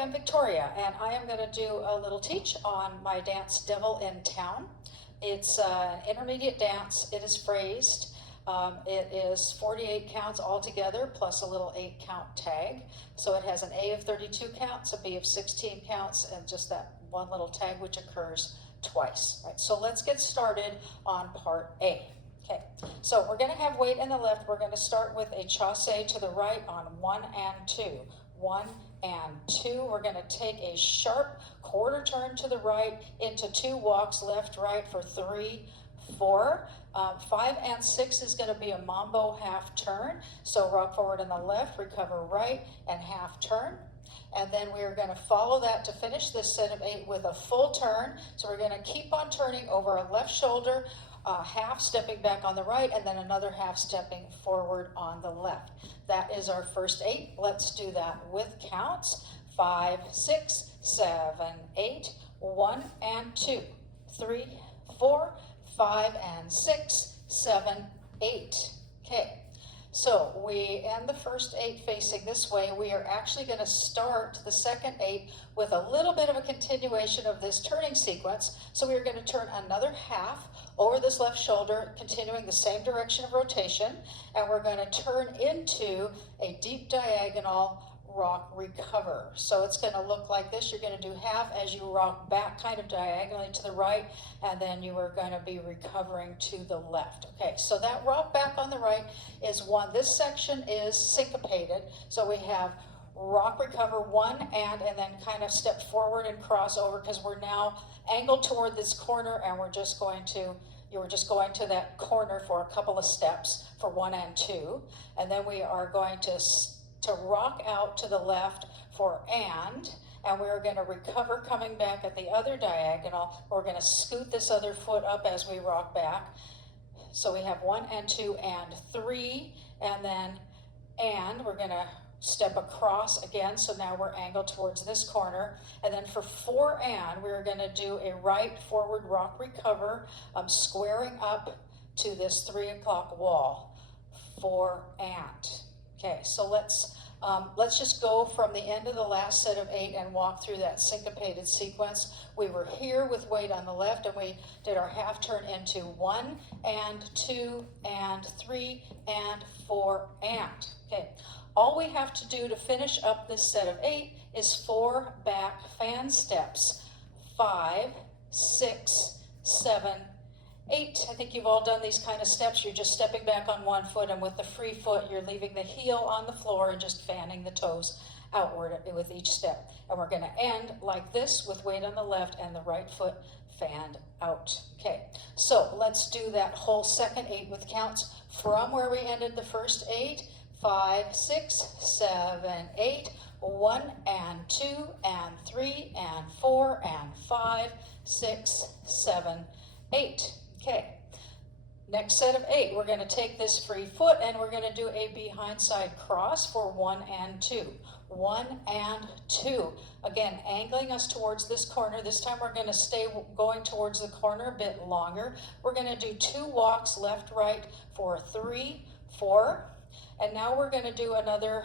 I'm Victoria, and I am going to do a little teach on my dance Devil in Town. It's an intermediate dance. It is phrased. It is 48 counts altogether, plus a little 8-count tag. So it has an A of 32 counts, a B of 16 counts, and just that one little tag which occurs twice. Right, so let's get started on part A. Okay, so we're going to have weight in the left. We're going to start with a chassé to the right on 1 and 2. 1 and 2. We're going to take a sharp quarter turn to the right into 2 walks left, right for 3, 4. 5 and 6 is going to be a mambo half turn. So rock forward on the left, recover right, and half turn. And then we're going to follow that to finish this set of 8 with a full turn. So we're going to keep on turning over a left shoulder, half stepping back on the right, and then another half stepping forward on the left. That is our first 8. Let's do that with counts. 5, 6, 7, 8, 1 and 2, 3, 4, 5 and 6, 7, 8. Okay, so we end the first 8 facing this way. We are actually going to start the second 8 with a little bit of a continuation of this turning sequence. So we're going to turn another half over this left shoulder, continuing the same direction of rotation, and we're going to turn into a deep diagonal rock recover. So it's going to look like this. You're going to do half as you rock back kind of diagonally to the right, and then you are going to be recovering to the left. Okay, so that rock back on the right is 1. This section is syncopated, so we have rock recover 1 and then kind of step forward and cross over, because we're now angled toward this corner, and we're just going to that corner for a couple of steps for 1 and 2, and then we are going to rock out to the left for and we're going to recover coming back at the other diagonal. We're going to scoot this other foot up as we rock back. So we have 1 and 2 and 3, and then we're going to step across again, so now we're angled towards this corner. And then for 4 and, we're going to do a right forward rock recover, squaring up to this 3 o'clock wall. 4 and. Okay, so let's just go from the end of the last set of 8 and walk through that syncopated sequence. We were here with weight on the left, and we did our half turn into 1 and 2 and 3 and 4 and. Okay, all we have to do to finish up this set of 8 is 4 back fan steps. 5, 6, 7, 8. I think you've all done these kind of steps. You're just stepping back on one foot, and with the free foot, you're leaving the heel on the floor and just fanning the toes outward with each step. And we're going to end like this with weight on the left and the right foot fanned out. Okay, so let's do that whole second 8 with counts from where we ended the first 8. 5, 6, 7, 8, 1 and 2 and 3 and 4 and 5, 6, 7, 8. Okay, next set of 8, we're going to take this free foot and we're going to do a behind side cross for 1 and 2. 1 and 2. Again, angling us towards this corner. This time we're going to stay going towards the corner a bit longer. We're going to do 2 walks left, right for 3, 4. And now we're going to do another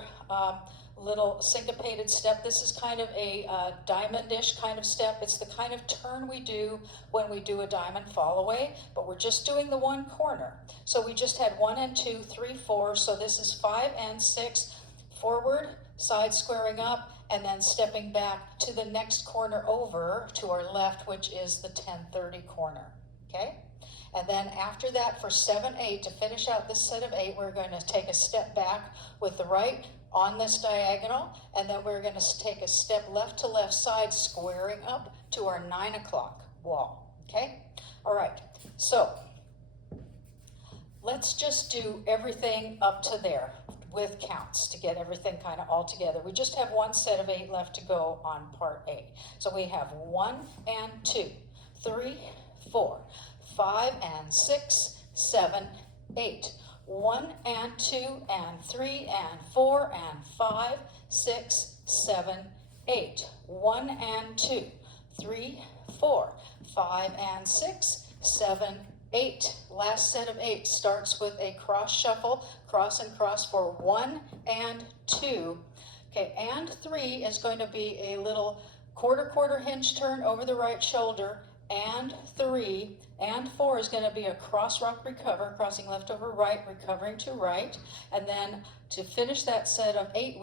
little syncopated step. This is kind of a diamond-ish kind of step. It's the kind of turn we do when we do a diamond fall away, but we're just doing the one corner. So we just had 1 and 2, 3, 4. So this is 5 and 6, forward, side squaring up, and then stepping back to the next corner over to our left, which is the 1030 corner. Okay? And then after that, for 7, 8, to finish out this set of 8, we're going to take a step back with the right on this diagonal, and then we're going to take a step left to left side, squaring up to our 9 o'clock wall. Okay? All right. So let's just do everything up to there with counts to get everything kind of all together. We just have one set of 8 left to go on part A. So we have 1 and 2, 3, 4. 5 and 6, 7, 8. 1 and 2 and 3 and 4 and 5, 6, 7, 8. 1 and 2, 3, 4, 5 and 6, 7, 8. Last set of 8 starts with a cross shuffle, cross and cross for 1 and 2. Okay, and 3 is going to be a little quarter hinge turn over the right shoulder, and 3, and 4 is going to be a cross rock recover, crossing left over right, recovering to right, and then to finish that set of 8,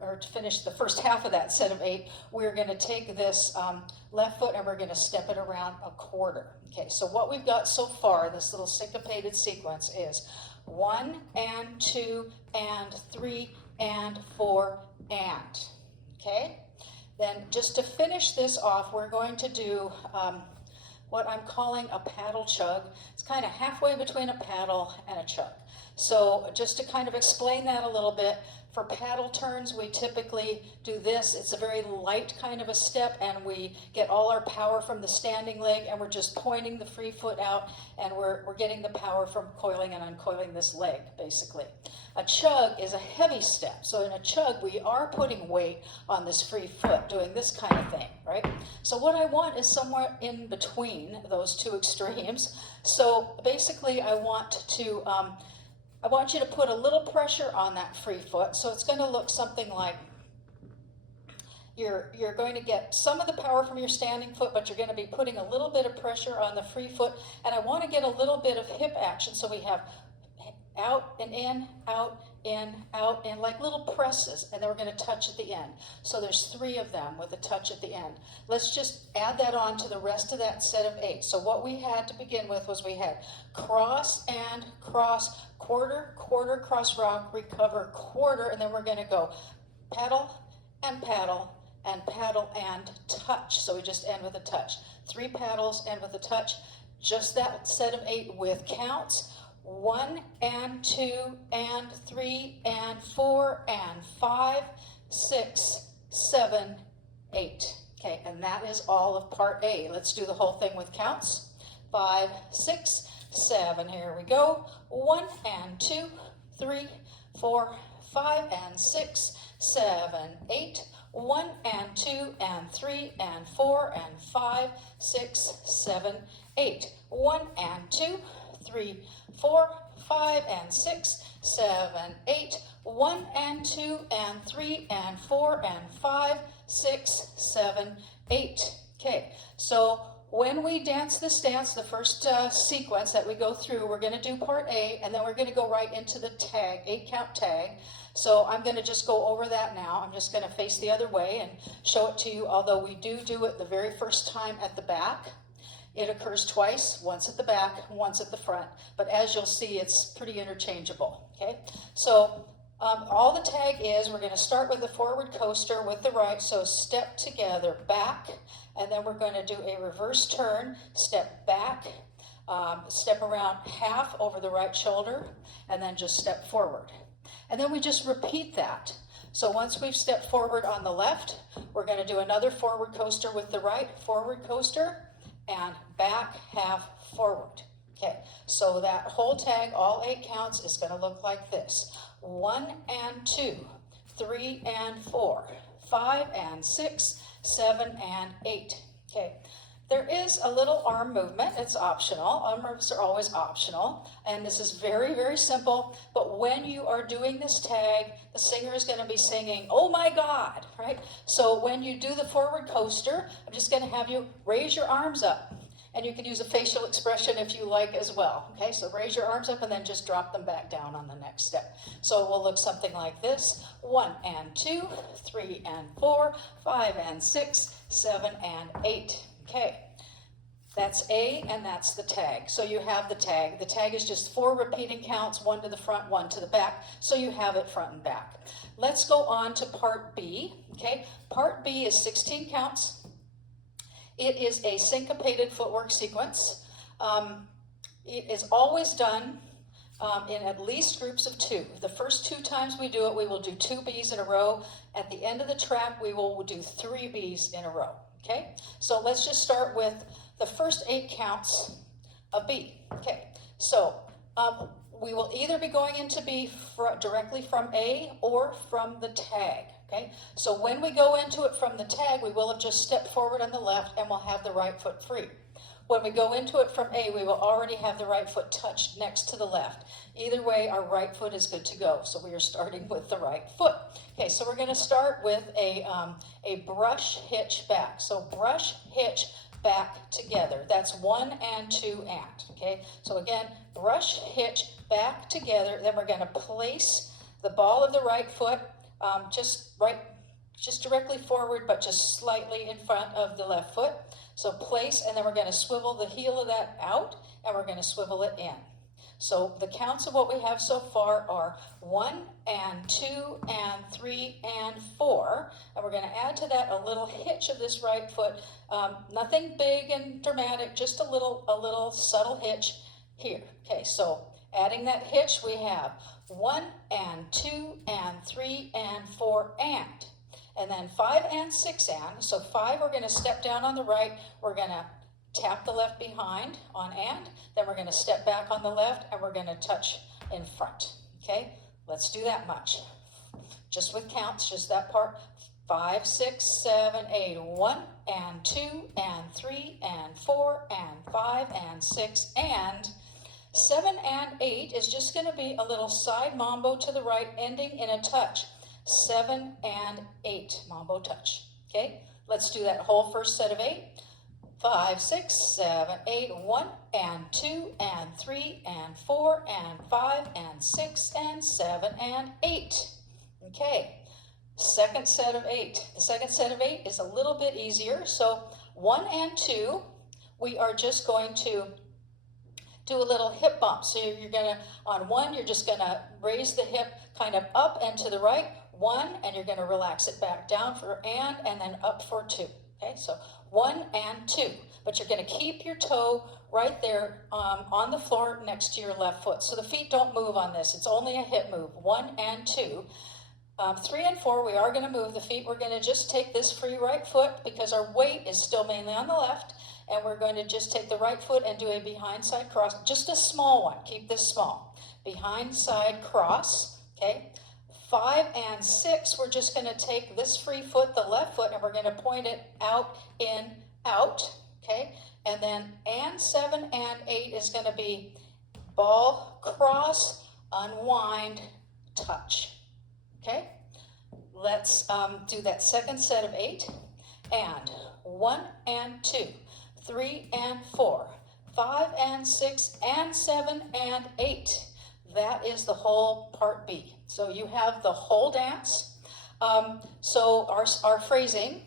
or to finish the first half of that set of 8, we're going to take this left foot and we're going to step it around a quarter. Okay, so what we've got so far, this little syncopated sequence, is 1 and 2 and 3 and 4 and. Okay, then just to finish this off, we're going to do what I'm calling a paddle chug. It's kind of halfway between a paddle and a chug. So just to kind of explain that a little bit, for paddle turns, we typically do this. It's a very light kind of a step, and we get all our power from the standing leg, and we're just pointing the free foot out, and we're getting the power from coiling and uncoiling this leg, basically. A chug is a heavy step. So in a chug, we are putting weight on this free foot, doing this kind of thing, right? So what I want is somewhere in between those two extremes. So basically, I want you to put a little pressure on that free foot. So it's going to look something like you're going to get some of the power from your standing foot, but you're going to be putting a little bit of pressure on the free foot. And I want to get a little bit of hip action. So we have out and in, out, in, like little presses, and then we're going to touch at the end. So there's 3 of them with a touch at the end. Let's just add that on to the rest of that set of 8. So what we had to begin with was we had cross and cross, quarter, cross rock, recover, quarter, and then we're going to go paddle and paddle and paddle and touch. So we just end with a touch. 3 paddles, end with a touch. Just that set of 8 with counts. 1 and 2 and 3 and 4 and 5, 6, 7, 8. Okay, and that is all of part A. Let's do the whole thing with counts. 5, 6, 7. Here we go. 1 and 2, 3, 4, 5 and 6, 7, 8. 1 and 2 and 3 and 4 and 5, 6, 7, 8. 1 and 2, 3, 4, 5 and 6, 7, 8. 1 and 2 and 3 and 4 and 5, 6, 7, 8. Okay, so when we dance this dance, the first sequence that we go through, we're going to do part A, and then we're going to go right into the tag, 8-count tag. So I'm going to just go over that now. I'm just going to face the other way and show it to you, although we do it the very first time at the back. It occurs twice, once at the back, once at the front. But as you'll see, it's pretty interchangeable, okay? So all the tag is, we're going to start with the forward coaster with the right, so step together, back, and then we're going to do a reverse turn, step back, step around half over the right shoulder, and then just step forward. And then we just repeat that. So once we've stepped forward on the left, we're going to do another forward coaster with the right, forward coaster, and back half forward. Okay, so that whole tag, all 8 counts, is going to look like this. 1 and 2, 3 and 4, 5 and 6, 7 and 8. Okay, there is a little arm movement. It's optional. Arm moves are always optional, and this is very, very simple. But when you are doing this tag, the singer is going to be singing, "Oh my God," right? So when you do the forward coaster, I'm just going to have you raise your arms up, and you can use a facial expression if you like as well. Okay, so raise your arms up and then just drop them back down on the next step. So it will look something like this: 1 and 2, 3 and 4, 5 and 6, 7 and 8. Okay, that's A, and that's the tag. So you have the tag. The tag is just 4 repeating counts, 1 to the front, 1 to the back, so you have it front and back. Let's go on to part B. Okay, part B is 16 counts. It is a syncopated footwork sequence. It is always done in at least groups of 2. The first 2 times we do it, we will do 2 Bs in a row. At the end of the track, we will do 3 Bs in a row. Okay, so let's just start with the first 8 counts of B. Okay, so we will either be going into B directly from A or from the tag. Okay, so when we go into it from the tag, we will have just stepped forward on the left and we'll have the right foot free. when we go into it from A, we will already have the right foot touched next to the left. Either way, our right foot is good to go. So we are starting with the right foot. Okay, so we're going to start with a brush hitch back. So brush hitch back together. That's 1 and 2 and. Okay, so again, brush hitch back together. Then we're going to place the ball of the right foot just directly forward, but just slightly in front of the left foot. So place, and then we're going to swivel the heel of that out, and we're going to swivel it in. So the counts of what we have so far are 1 and 2 and 3 and 4. And we're going to add to that a little hitch of this right foot. Nothing big and dramatic, just a little subtle hitch here. Okay, so adding that hitch, we have 1 and 2 and 3 and 4 and then 5 and 6 and. So 5, we're going to step down on the right. We're going to tap the left behind on and. Then we're going to step back on the left, and we're going to touch in front. Okay, let's do that much. Just with counts, just that part. 5, 6, 7, 8. 1 and 2 and 3 and 4 and 5 and 6 and 7 and 8 is just going to be a little side mambo to the right, ending in a touch. 7 and 8 mambo touch. Okay, let's do that whole first set of 8. 5, 6, 7, 8, 1 and 2 and 3 and 4 and 5 and 6 and 7 and 8. Okay, second set of 8. The second set of 8 is a little bit easier. So 1 and 2, we are just going to do a little hip bump. So you're going to, on 1, you're just going to raise the hip kind of up and to the right. 1, and you're going to relax it back down for and then up for 2. Okay, so 1 and 2, but you're going to keep your toe right there on the floor next to your left foot. So the feet don't move on this. It's only a hip move. 1 and 2. 3 and 4, we are going to move the feet. We're going to just take this free right foot because our weight is still mainly on the left, and we're going to just take the right foot and do a behind side cross, just a small one. Keep this small. Behind side cross. Okay. 5 and 6, we're just going to take this free foot, the left foot, and we're going to point it out, in, out, okay? And then, and 7 and 8 is going to be ball, cross, unwind, touch, okay? Let's do that second set of 8, and 1 and 2, 3 and 4, 5 and 6, and 7 and 8. That is the whole part B. So you have the whole dance. So our phrasing,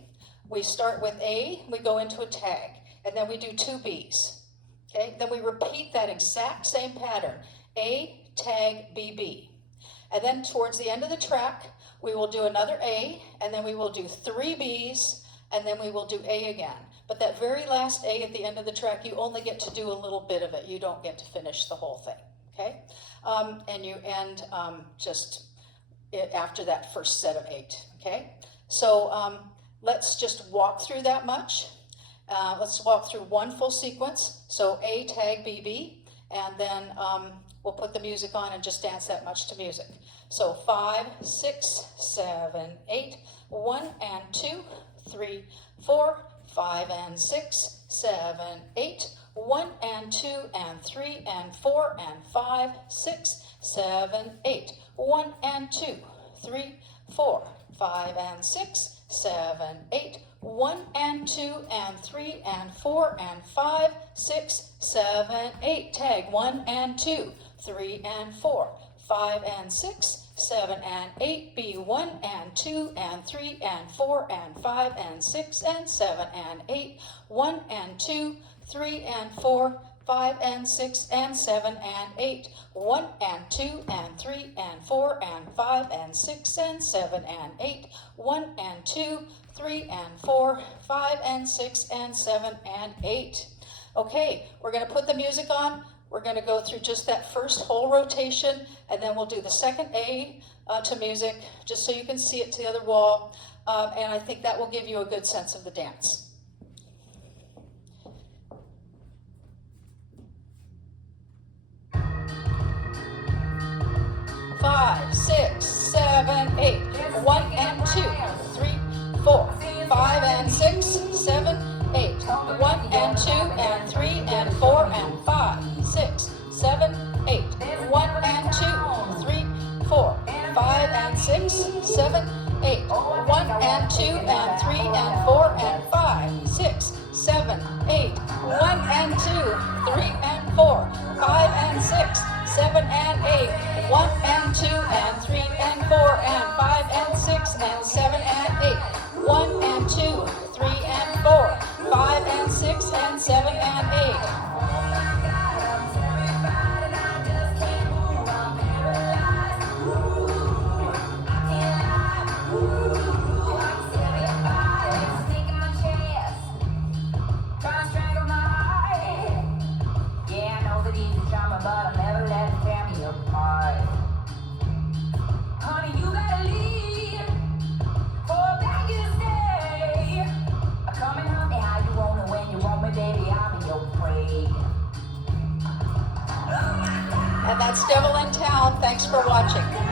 we start with A, we go into a tag, and then we do 2 Bs. Okay, then we repeat that exact same pattern, A, tag, B, B. And then towards the end of the track, we will do another A, and then we will do 3 Bs, and then we will do A again. But that very last A at the end of the track, you only get to do a little bit of it. You don't get to finish the whole thing. Okay, and you end after that first set of 8. Okay, so let's just walk through that much. Let's walk through one full sequence. So A, tag, B, B, and then we'll put the music on and just dance that much to music. So 5, 6, 7, 8, 1 and 2, 3, 4, 5 and 6, 7, 8, 1 and 2 and 3 and 4 and 5, 6, 7, 8, 1 and 2, 3, 4, 5 and 6, 7, 8, 1 and 2 and 3 and 4 and 5, 6, 7, 8. Tag 1 and 2, 3 and 4, 5 and 6, 7 and 8. B 1 and 2 and 3 and 4 and 5 and 6 and 7 and 8. 1 and 2, 3 and 4, 5 and 6 and 7 and 8. 1 and 2 and 3 and 4 and 5 and 6 and 7 and 8. 1 and 2, 3 and 4, 5 and 6 and 7 and 8. Okay, we're going to put the music on. We're going to go through just that first whole rotation, and then we'll do the second A to music, just so you can see it to the other wall, and I think that will give you a good sense of the dance. Five, 6, 7, 8. 1 and 2, 3, 4, 5 and 6, 7, 8. 1 and 2 and 3 6, 7, 8. 1 and 2 and 3 and 4 and 5, 6, 7, 8. 1 and 2, 3 and 4, 5 and 6, 7 and 8. 1 and 2 and 3 and 4 and 5 and 6 and 7 and 8. 1 and 2, 3 and 4, 5 and 6 and 7 and 8. And that's Devil in Town. Thanks for watching.